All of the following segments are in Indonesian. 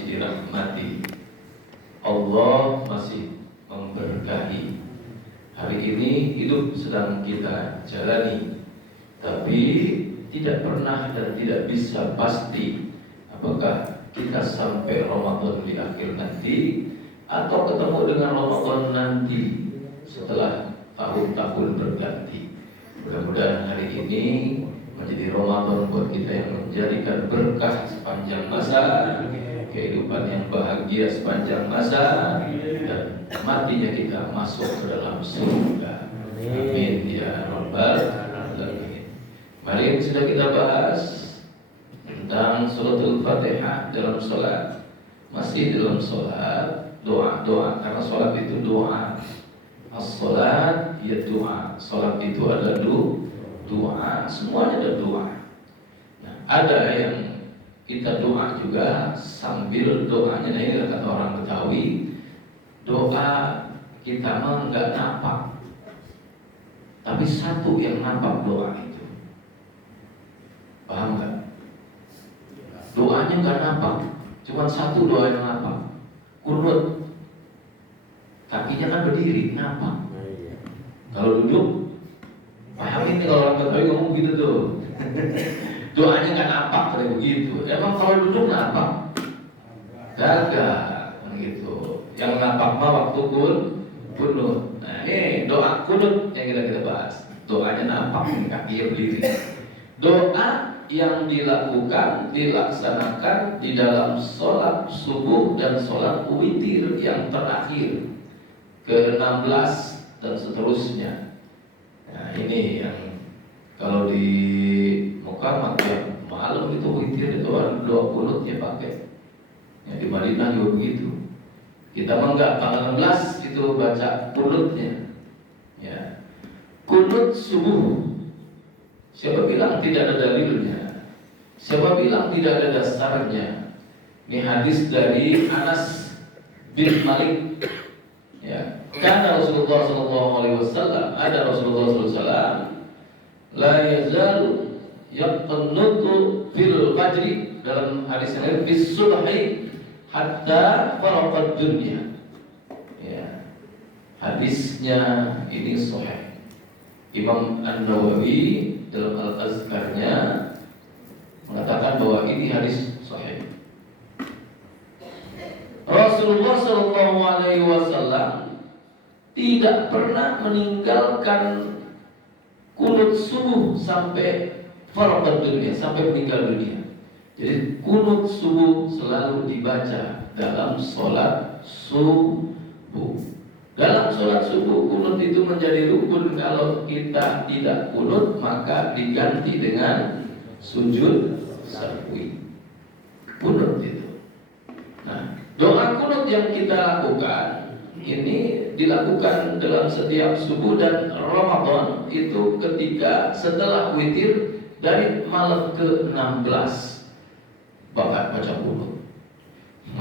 masih dirahmati, Allah masih memberkahi. Hari ini hidup sedang kita jalani, tapi tidak pernah dan tidak bisa pasti apakah kita sampai Ramadan di akhir nanti atau ketemu dengan Ramadan nanti setelah tahun-tahun berganti. Mudah-mudahan hari ini menjadi Ramadan buat kita yang menjadikan berkah sepanjang masa, kehidupan yang bahagia sepanjang masa, dan matinya kita masuk ke dalam surga. Amin ya rabbal alamin. Mari sudah kita bahas tentang suratul Fatihah dalam sholat. Masih dalam sholat, doa-doa, karena sholat itu doa. As-sholat ya doa. Sholat itu adalah doa, semuanya ada doa. Nah, ada yang kita doa juga sambil doanya. Nah, ini kata orang Betawi, doa kita mah nggak nampak, tapi satu yang nampak doa itu. Paham nggak? Doanya nggak nampak, cuma satu doa yang nampak. Kunut, kakinya kan berdiri, nampak. Kalau duduk, paham ini kalau orang Betawi ngomong gitu tuh. Doanya nggak nampak kayak begitu. Emang kalau duduk nampak? Gagah, gitu. Yang nampak mah waktu kunut. Nah, ini doa kunut yang kita bahas. Doanya nampak, kakinya berdiri. Doa yang dilaksanakan di dalam sholat subuh dan sholat witir yang terakhir ke-16 dan seterusnya. Nah, ini yang kalau di Mekah ya malam itu witir itu ada doa kunut ya pakai. Ya, di Madinah juga begitu. Kita mah enggak, tanggal 16 itu baca kunutnya. Ya. Kunut subuh. Siapa bilang tidak ada dalilnya? Siapa bilang tidak ada dasarnya? Ini hadis dari Anas bin Malik. Ya, karena Rasulullah SAW, ada Rasulullah SAW, la yazalu yaqnutu fil fajri, dalam hadis yang lain bis subhi hatta faraqat dunya. Ya, hadisnya ini sahih. Imam An-Nawawi dalam Al-Azkarnya mengatakan bahwa ini hadis sahih. Rasulullah SAW tidak pernah meninggalkan kunut subuh sampai faraqat dunia, sampai meninggal dunia. Jadi kunut subuh selalu dibaca dalam sholat subuh. Dalam sholat subuh kunut itu menjadi rukun. Kalau kita tidak kunut maka diganti dengan sujud sahwi. Kunut itu. Nah, doa kunut yang kita lakukan ini dilakukan dalam setiap subuh dan Ramadan itu ketika setelah witir dari malam ke-16 baca kunut.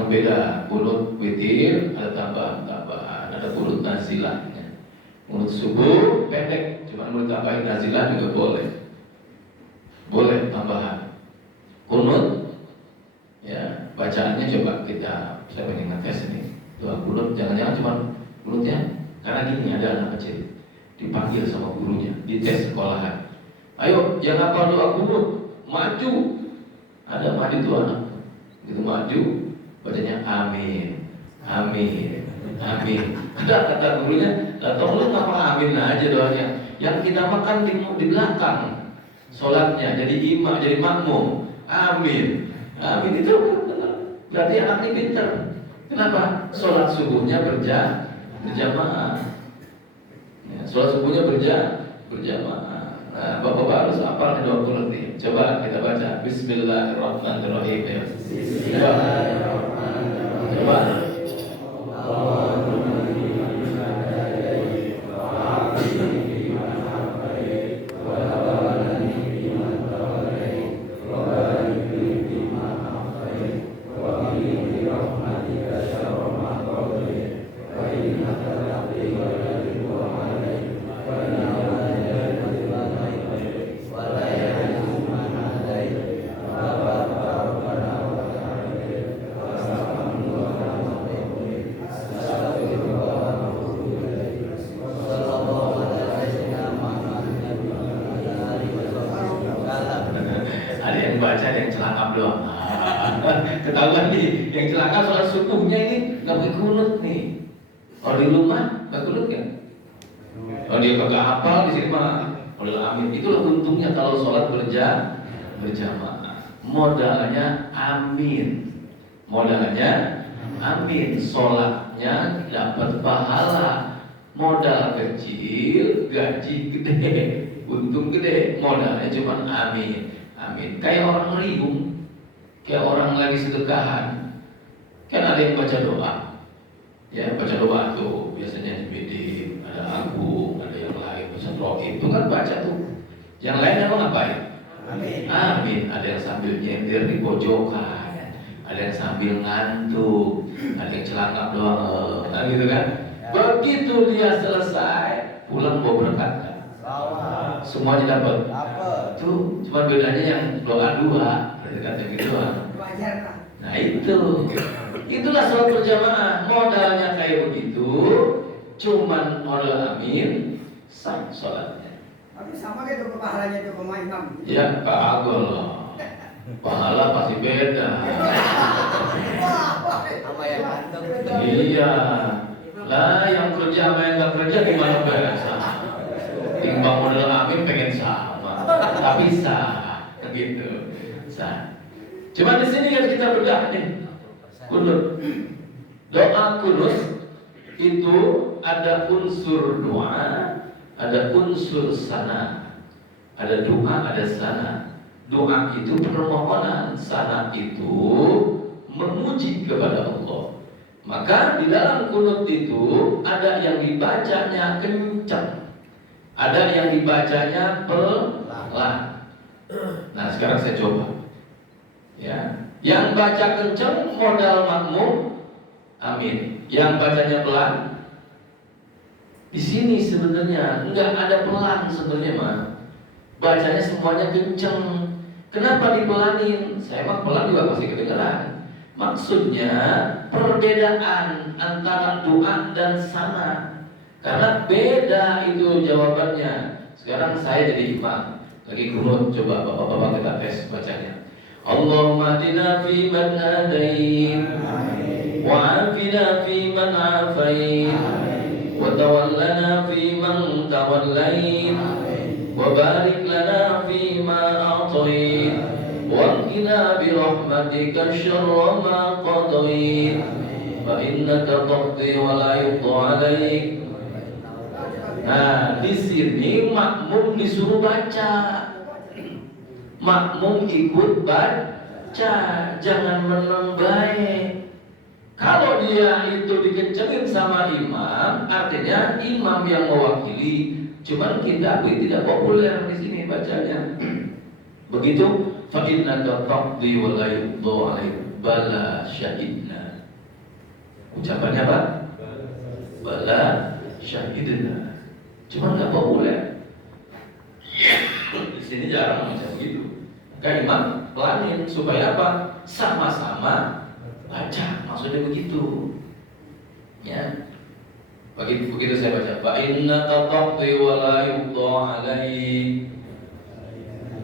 Beda kunut witir ada tambahan-tambahan, ada kunut nazilah. Kunut subuh pendek, cuma mau tambahin nazilah juga boleh. Boleh tambahan. Kunut ya, bacaannya coba kita ingin ngetes ini. Doa kunut jangan-jangan cuma kunutnya karena gini, ada anak kecil dipanggil sama gurunya di tes sekolahan. Ayo, yang hafal doa kunut maju. Ada maju tuh anak. Gitu maju, bacanya amin, amin, amin. Ada kata gurunya, tolong apa amin aja doanya. Yang kita makan di belakang sholatnya jadi imam, jadi makmum. Amin, amin itu berarti anaknya pinter. Kenapa? Sholat subuhnya berjamaah. Ya, sholat subuhnya berjamaah. Nah, Bapak harus hafal doa kunut nih. Coba kita baca Bismillahirrahmanirrahim ya. Bismillahirrahmanirrahim. Coba. Bahkan yang celaka sholat subuhnya ini nggak pakai kunut nih. Oh di rumah nggak kunut kan? Oh dia kagak hafal di sini mah. Amin. Itulah untungnya kalau sholat berjamaah. Modalnya amin. Modalnya amin. Sholatnya dapat pahala. Modal kecil, gaji gede, untung gede. Modalnya cuma amin. Amin. Kayak orang meriung, kayak orang lagi sedekahan. Kan ada yang baca doa. Ya, baca doa tuh biasanya di ada agung, ada yang lain baca doa itu kan baca tuh. Yang lain emang ngapain? Amin. Amin. Ada yang sambil nyender di pojokan, ada yang sambil ngantuk, ada yang celangap doang, gitu kan? Begitu dia selesai, pulang bawa berkat kan? Semuanya dapat. Tuh, cuma bedanya yang doa dua, berkat yang kedua. Nah itulah sholat berjamaah. Modalnya kayak begitu, cuman modal amin, sah sholatnya. Tapi sama gitu pahalanya itu sama imam. Ya kagak lah, pahala pasti beda. Sama yang ngantuk. Iya, lah yang kerja sama yang nggak kerja gimana bahasa? Timbang modal amin pengen sama, tapi sah, begitu, sah. Cuma di sini kan kita bedah nih. Kunut. Doa kunut itu ada unsur doa, ada unsur sana. Ada doa, ada sana. Doa itu permohonan, sana itu memuji kepada Allah. Maka di dalam kunut itu ada yang dibacanya kencang, ada yang dibacanya pelan. Nah sekarang saya coba. Ya, yang baca kencang modal makmum, amin. Yang bacanya pelan, di sini sebenarnya nggak ada pelan sebenarnya mah. Bacanya semuanya kencang. Kenapa dipelanin? Saya mah pelan juga pasti kedengaran. Maksudnya perbedaan antara doa dan sana. Karena beda itu jawabannya. Sekarang saya jadi imam, lagi kunut, coba bapak-bapak kita tes bacanya. Allahumma hadina fi man hadain, wa afina fi man afain, wa tawallana fi man tawallain, wa barik lana fi ma a'tain, wa qina bi rahmatika syarra ma qadain, fa innaka taqdi wa la yuqda 'alaik. Nah, di sini makmum disuruh baca. Makmum ikut baca, jangan menang baik. Kalau dia itu dikencengin sama imam, artinya imam yang mewakili. Cuman kita tidak populer di sini bacanya. Begitu, fa innaka taqdi wa la yuqda 'alaik, bala syahidna. Ucapannya apa? Bala syahidna. Cuman nggak populer. Di sini jarang macam begitu. Kan imam pelanin supaya apa? Sama-sama baca. Maksudnya begitu. Ya. Begitu saya baca. Fa inna taqdi wa la yuqda 'alaik.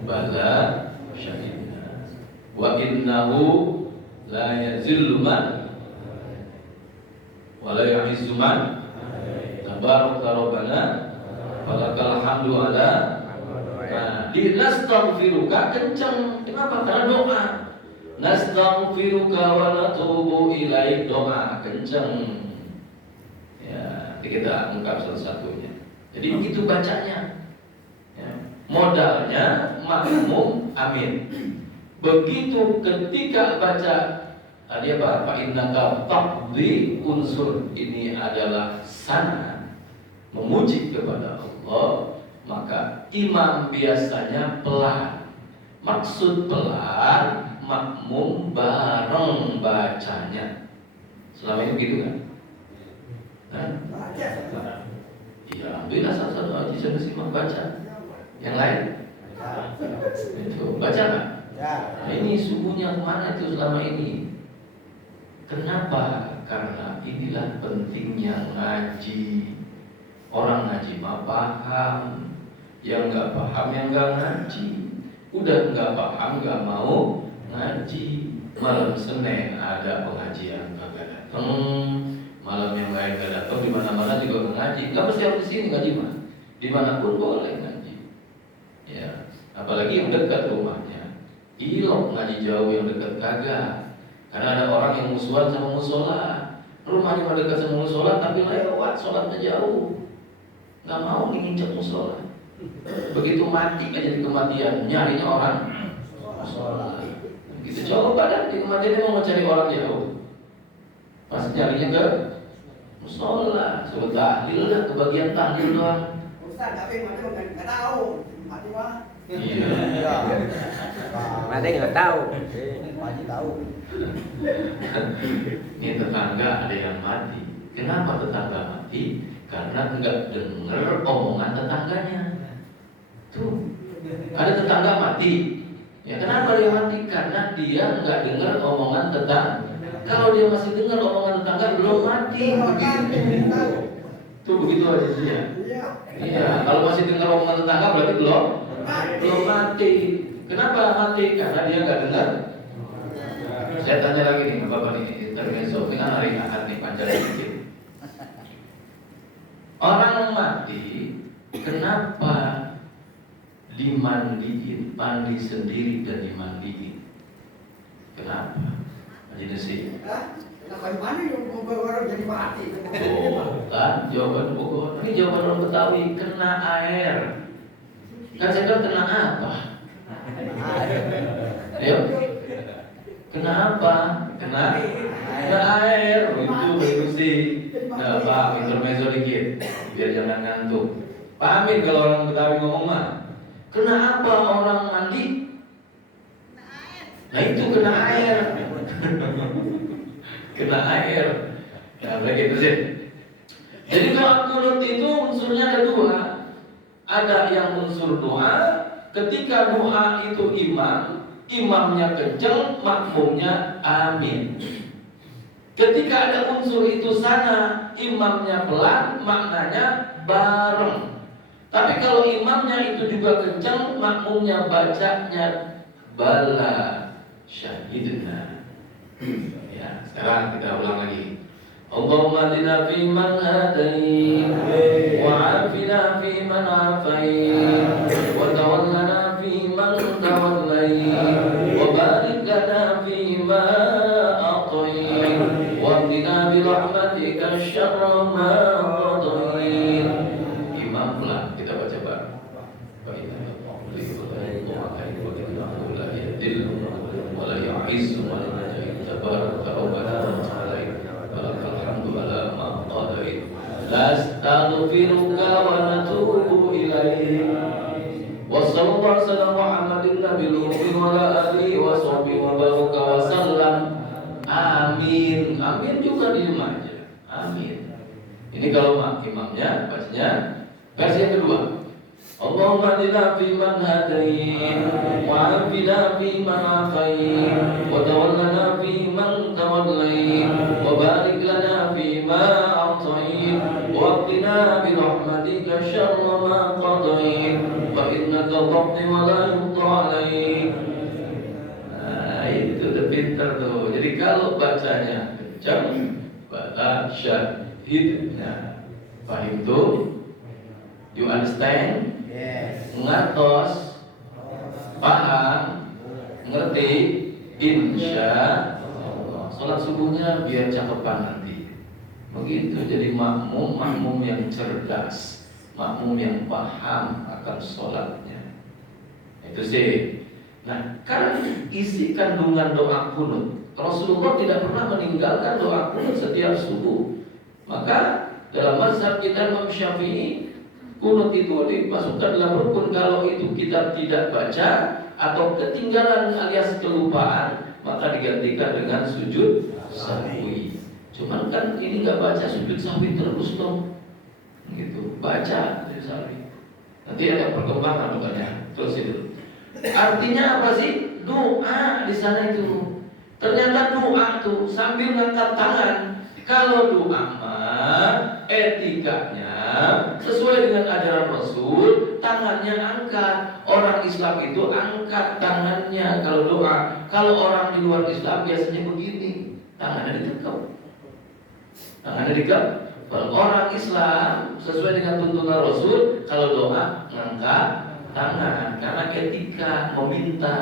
Bala syahidna. Wa innahu la yazillu man wa la ya'izzu man tabaraka rabbana walakal hamdu ala. Nah, di nastaghfiruka kencang. Kenapa? Karena doa. Nastaghfiruka wa natubu ilaik, doa kencang. Ya, kita ungkap satu-satunya. Jadi begitu bacanya. Ya. Modalnya makmum amin. Begitu ketika baca tadi apa? Fa innaka taqdi, unsur ini adalah sana, memuji kepada Allah. Maka imam biasanya pelan. Maksud pelan, makmum bareng bacanya. Selama ini begitu kan? Iya, alhamdulillah satu-satu aja saya mesti baca. Yang lain? Itu baca kan? Nah, ini subuhnya kemana itu selama ini? Kenapa? Karena inilah pentingnya ngaji. Orang ngaji mah paham. Yang nggak paham yang nggak ngaji. Udah nggak paham nggak mau ngaji. malam Senin ada pengajian kagak datang, malam yang lain gak datang, di mana-mana juga ngaji. Nggak mesti harus di sini ngaji mah, dimanapun boleh ngaji. Ya, apalagi yang dekat rumahnya. Ilok ngaji jauh yang dekat kagak. Karena ada orang yang musuhan sama musola, rumahnya mah dekat sama musola tapi lewat sholatnya jauh, nggak mau nginjak musola. Begitu mati aja di kematian, nyarinya orang musola. Gitu coba dah di kematian dia mau cari orang jauh, pas nyarinya ke musola, suruh tahlil lah, kebagian tahlil doang. Ustaz, tapi mati nggak tahu. Mati mah. Iya. Mati nggak tahu. Mati tahu. Ini tetangga ada yang mati. Kenapa tetangga mati? Karena enggak dengar omongan tetangganya. Tuh, ada tetangga mati. Ya kenapa dia mati? Karena dia enggak dengar omongan tetangga. Kalau dia masih dengar omongan tetangga belum mati. Tuh begitu aja sih ya. Iya, kalau masih dengar omongan tetangga berarti belum mati. Kenapa mati? Karena dia enggak dengar. Saya tanya lagi nih, Bapak nih, intermezzo, ini kan hari Ahad nih, panjang sedikit. Orang mati, kenapa dimandiin, mandi sendiri dan dimandiin? Kenapa? Jadi sih. Kenapa mana yang orang jadi mati? Oh, kan jawaban Bogor. Ini jawaban orang Betawi, kena air. Kan saya bilang kena apa? Ayo. Kena apa? Kena air. Itu sih. Nah, Pak, intermezzo dikit, biar jangan ngantuk. Pahamin kalau orang Betawi ngomong mah. Kena apa orang mandi? Nah itu kena air. Kena air. Nah, begitu sih. Jadi doa kunut itu unsurnya ada dua. Ada yang unsur doa. Ketika doa itu imamnya kenceng, makmumnya amin. Ketika ada unsur itu sana, imamnya pelan, maknanya bareng. Tapi kalau imamnya itu juga kencang, makmumnya bacanya bala syahidna. Ya, sekarang kita ulang lagi. Allahumma hadina fi man hadait, wa afina fi man afait, wa tawallana fi man tawallait, wa barik lana fi ma atait, wa qina bi rahmatika syarra ma qadait. Imam pelan, kita baca bareng. Nastaghfiruka wa natubu ilaik. Wassallallahu ala Muhammadin nabiyil ummi wa ala alihi wa sahbihi wa baraka wa sallam. Amin. Amin juga diem aja. Amin. Ini kalau imamnya bacanya versi yang kedua. Allahumma hadina fi man hadait, wa afina fi man afait, wa tawallana fi man tawallait, wa barik lana fi ma a'tait, wa qina bi rahmatika syarra ma qadait, fa innaka taqdi wa la yuqda alaik. Nah, itu udah pintar tuh. Jadi kalau bacanya kencang, baca syahidna. Paham tuh? You understand? Yes. Ngertos, paham, ngerti, insya Allah. Sholat subuhnya biar cakepan nanti. Begitu, jadi makmum yang cerdas, makmum yang paham akan sholatnya. Itu sih. Nah, kan isi kandungan doa kunut. Rasulullah tidak pernah meninggalkan doa kunut setiap subuh. Maka dalam mazhab kita Imam Syafi'i, kunut itu dimasukkan dalam rukun. Kalau itu kita tidak baca atau ketinggalan alias kelupaan, maka digantikan dengan sujud sahwi. Cuman kan ini nggak baca sujud sahwi terus dong, gitu. Baca sujud sahwi. Nanti ada perkembangan bukannya. Terus itu. Artinya apa sih? Doa di sana itu. Ternyata doa tuh sambil ngangkat tangan. Kalau doa mah etikanya sesuai dengan ajaran Rasul, tangannya angkat. Orang Islam itu angkat tangannya kalau doa. Kalau orang di luar Islam biasanya begini, tangannya ditekap. Tangannya ditekap. Kalau orang Islam sesuai dengan tuntunan Rasul, kalau doa ngangkat tangan karena etika meminta.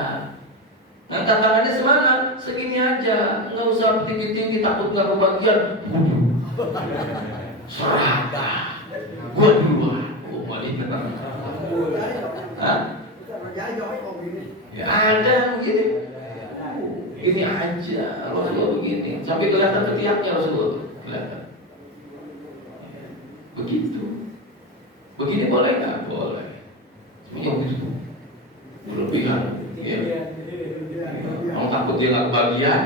Ngangkat tangannya semana? Segini aja, nggak usah tinggi-tinggi takut nggak kebagian. Seragam, gua duluan. Hah? Ya ada begini. Ini aja, Rasulullah begini. Sampai kelihatan ketiaknya Rasulullah. Kelihatan. Begitu. Begini boleh nggak? Boleh. Semuanya begitu. Berlebihan. Ya. Mau takut dia nggak kebagian.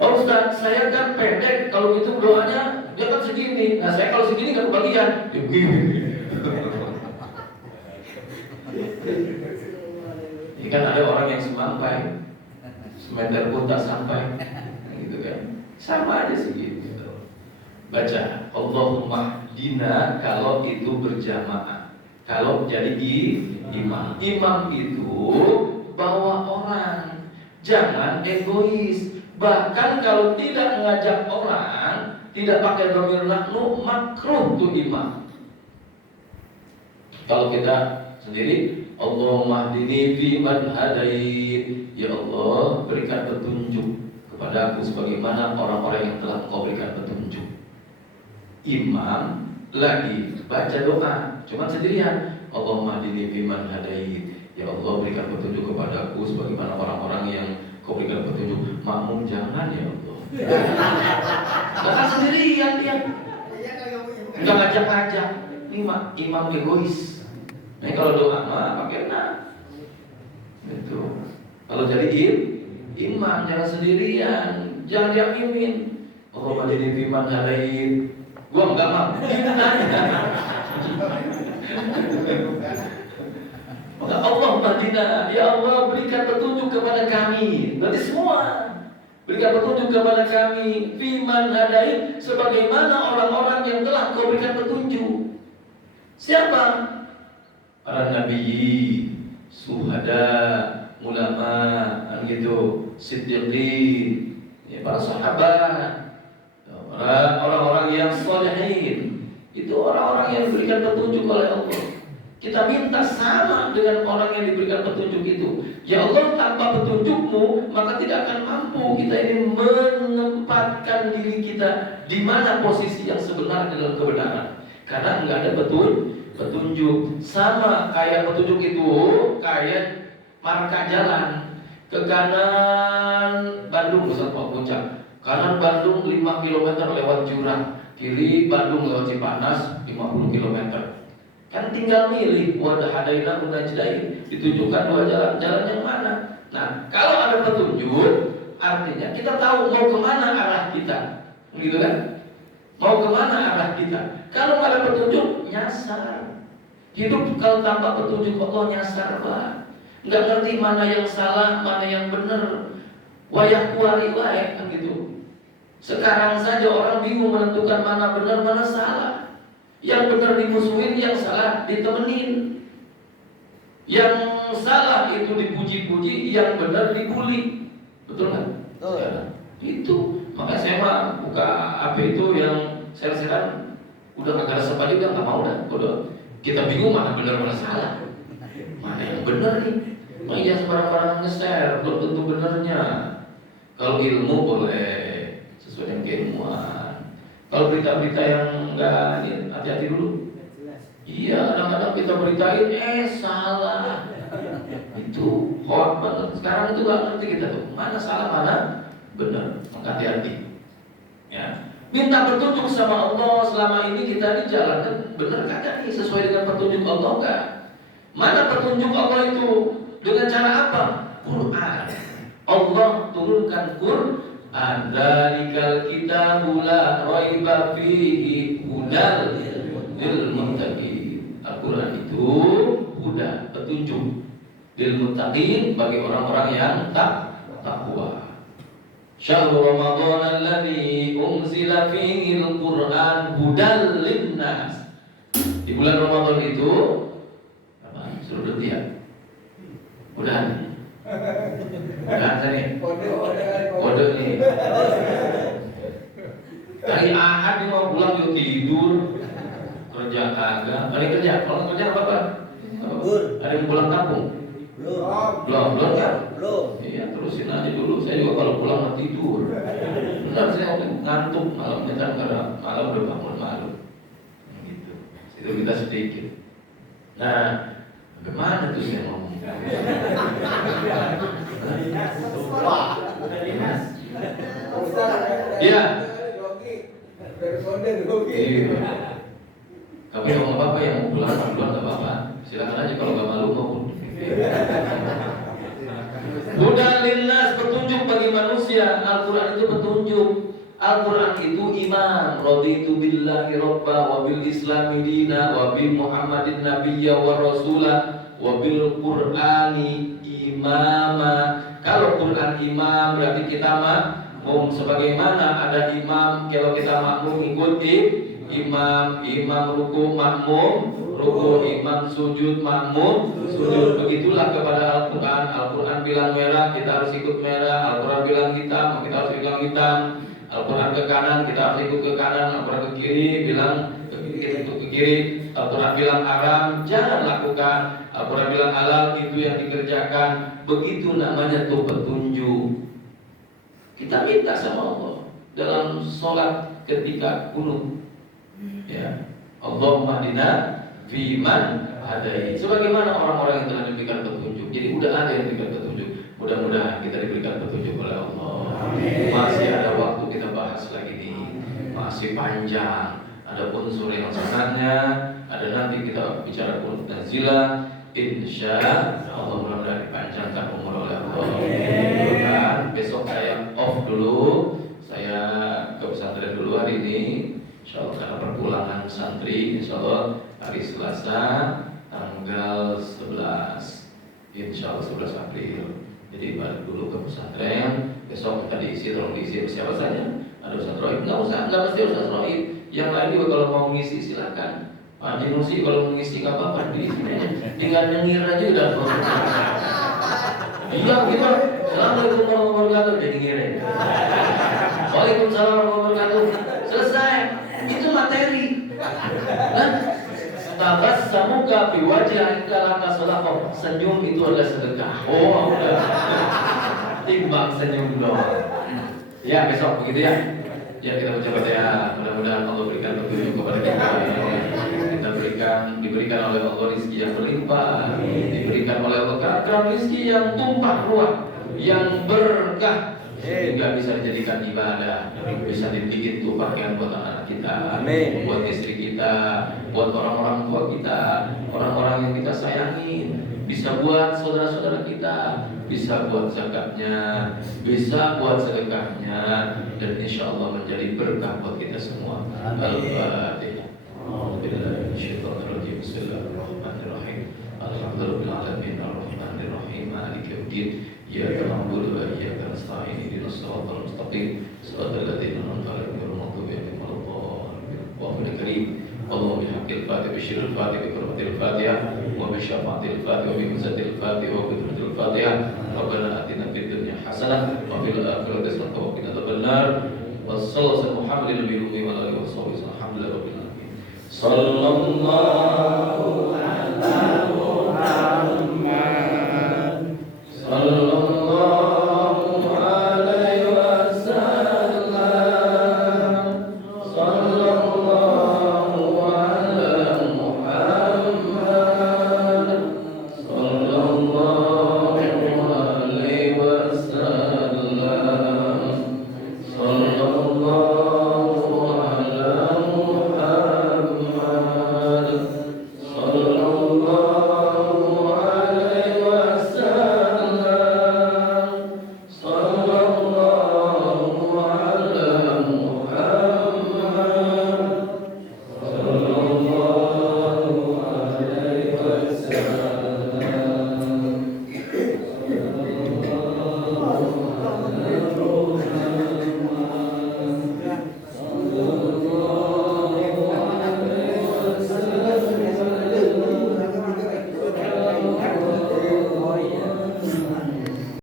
Oh Ustaz, saya kan pendek, kalau gitu doanya dia kan segini. Nah saya kalau segini nggak kebagian, dia begini. Ini kan ada orang yang semampai, semeter pun tak sampai, gitu kan? Sama aja segitu. Baca Allahumma hdina kalau itu berjamaah, kalau jadi imam. Imam itu bawa orang, jangan egois. Bahkan kalau tidak mengajak orang, tidak pakai dhamir nahnu, makruh tuh imam. Kalau kita sendiri, Allahumma hdini fi man hadait, ya Allah berikan petunjuk kepada aku sebagaimana orang-orang yang telah Engkau berikan petunjuk. Imam lagi baca doa, cuma sendirian, Allahumma hdini fi man hadait, ya Allah berikan petunjuk kepada aku sebagaimana orang-orang yang Kau berikan petunjuk. Makmum jangan ya Allah. Bahkan sendirian dia, nggak ngajak-ngajak. Ini imam egois. Nah kalau doa mah pakai nah. Gitu. Kalau jadi imam jangan sendirian, jangan diamimin. Oh jadi firman hadain, gua enggak mau. Maka Allah madina, ya Allah berikan petunjuk kepada kami. Berarti semua berikan petunjuk kepada kami. Firman hadain, sebagaimana orang-orang yang telah Kau berikan petunjuk. Siapa? Para nabi, suhada, ulama, kan gitu, siddiqin, ya, para sahabat, orang-orang yang sholihin. Itu orang-orang yang diberikan petunjuk oleh Allah. Kita minta sama dengan orang yang diberikan petunjuk itu. Ya Allah, tanpa petunjuk-Mu maka tidak akan mampu kita ini menempatkan diri kita di mana posisi yang sebenar dalam kebenaran. Karena enggak ada petunjuk. Sama kayak petunjuk itu, kayak marka jalan. Ke kanan Bandung, Ustaz Pak Puncak. Kanan Bandung 5 km lewat jurang. Kiri Bandung lewat Cipanas 50 km. Kan tinggal milih, wadah hadaina unajdain, ditunjukkan dua jalan yang mana. Nah, kalau ada petunjuk, artinya kita tahu mau kemana arah kita, gitu kan? Mau kemana arah kita? Kalau nggak ada petunjuk, nyasar. Hidup kalau tanpa petunjuk Allah nyasar lah. Nggak ngerti mana yang salah, mana yang benar. Wayah kuari wae kan gitu. Sekarang saja orang bingung menentukan mana benar, mana salah. Yang benar dimusuhin, yang salah ditemenin. Yang salah itu dipuji-puji, yang benar dibully. Betul nggak? Betul. Ya, itu. Makanya saya mah buka HP itu yang share-sharean udah nggak ada sempat juga, nggak mau dah. Udah kita bingung mana benar mana salah. Mana yang benar nih? Makanya sembarang-barang nge-share, belum tentu benernya. Kalau ilmu boleh sesuai dengan keilmuan. Kalau berita-berita yang enggak, hati-hati dulu. Iya, kadang-kadang kita beritain, salah. Itu hoax banget. Sekarang itu nggak ngerti kita tuh, mana salah, mana benar. Maka hati-hati. Ya, minta petunjuk sama Allah. Selama ini kita dijalankan benar kagak nih sesuai dengan petunjuk Allah enggak? Mana petunjuk Allah itu? Dengan cara apa? Quran. Allah turunkan Quran. Dzalikal kitabu la raiba fihi hudal lil muttaqin. Al-Quran itu huda, petunjuk lil muttaqin, bagi orang-orang yang takwa. Syahrul Ramadan alladzi unzila fihi al-Quran hudal linnas. Di Di bulan Ramadan itu apa? Suruh berhenti ya? Udahan. Udahan saya nih. Kode nih. Hari Ahad nih mau pulang juga tidur. Kerja kagak. Ada yang kerja? Kalau kerja apa? Ada yang pulang kampung? Belum kan? Iya, terusin aja dulu. Saya juga kalau pulang mau tidur. Benar, saya ngantuk malamnya kan karena malam udah bangun malam. Gitu. Itu kita sedikit. Nah, bagaimana tuh saya ngomong? Iya. Iya. Tapi kalau apa-apa yang mau pulang nggak apa-apa. Silakan aja kalau nggak malu mau. Hudan linnas, petunjuk bagi manusia. Al-Quran itu petunjuk. Al-Quran itu imam. Raditu billahi robba wa bil islami dina wa bi muhammadin nabiyya wa rasulah wa bil qur'ani imama. Kalau Quran imam berarti kita makmum. Sebagaimana ada imam, kalau kita makmum ikuti imam. Imam ruku makmum ruku, imam sujud makmum sujud. Begitulah kepada Al-Quran. Al-Quran bilang merah, kita harus ikut merah. Al-Quran bilang hitam, kita harus bilang hitam. Al-Quran ke kanan, kita harus ikut ke kanan. Al-Quran ke kiri, bilang ke kiri, kita ikut ke kiri. Al-Quran bilang haram, jangan lakukan. Al-Quran bilang halal, itu yang dikerjakan. Begitu namanya tuh petunjuk. Kita minta sama Allah dalam sholat ketika kunut, ya, Allahumma hdina fiman hadai. Sebagaimana orang-orang yang telah diberikan petunjuk. Jadi udah ada yang diberikan petunjuk. Mudah-mudahan kita diberikan petunjuk oleh Allah. Amin. Masih ada waktu kita bahas lagi nih. Masih panjang. Ada unsur yang sangatnya. Ada nanti kita bicara kunut nazilah. Insya Allah mudah-mudahan dipanjangkan umur oleh Allah. Mudah-mudahan besok saya off dulu. Saya ke pesantren dulu hari ini. Insya Allah karena perpulangan santri. Insya Allah hari Selasa tanggal 11, insya Allah 11 April. Jadi balik dulu ke pesantren. Besok minta diisi, tolong diisi siapa saja. Ada Ustaz Rohib, nggak mesti Ustaz Rohib. Yang lain juga kalau mau mengisi silakan. Pak Jinusi kalau mengisi nggak apa-apa, tinggal nyengir aja udah. Iya gimana? Assalamualaikum warahmatullahi wabarakatuh. Jadi ngirim. Waalaikumsalam warahmatullahi wabarakatuh. Selesai. Itu materi. Tabassamuka fi wajhika laka sadaqah. Senyum itu adalah sedekah. Oh, udah. Timbang senyum doang. Ya, besok begitu ya. Ya, kita mencoba ya. Mudah-mudahan Allah berikan petunjuk kepada kita. Kita diberikan oleh Allah rezeki yang berlimpah. Diberikan oleh Allah keran rezeki yang tumpah ruah, yang berkah, sehingga bisa dijadikan ibadah, bisa dibikin tuh pakaian buat anak kita, buat istri kita, buat orang-orang tua kita, orang-orang yang kita sayangin, bisa buat saudara-saudara kita, bisa buat zakatnya, bisa buat sedekahnya, dan insya Allah menjadi berkah buat kita semua. Al-Fatihah. Bismillahirrahmanirrahim. Alhamdulillahirabbil alamin, maliki yaumiddin. Iyyaka na'budu wa iyyaka nasta'in. Ihdinas siratal mustaqim. Shiratal ladzina an'amta 'alaihim ghairil maghdubi 'alaihim waladdallin. Wa amin karim. Allahumma bihaqqil fatih bi syirril fatih bi hurmatil fatihah wa bi syafaatil fatih wa bi muzatil fatih wa bi hurmatil fatihah. Rabbana atina fid dunya hasanah wa fil akhirati hasanah wa qina adzabannar. Wassallallahu Muhammadin nabiyil ummi wa alihi wa sahbihi. Alhamdulillah rabbil alamin. Sallallahu alaihi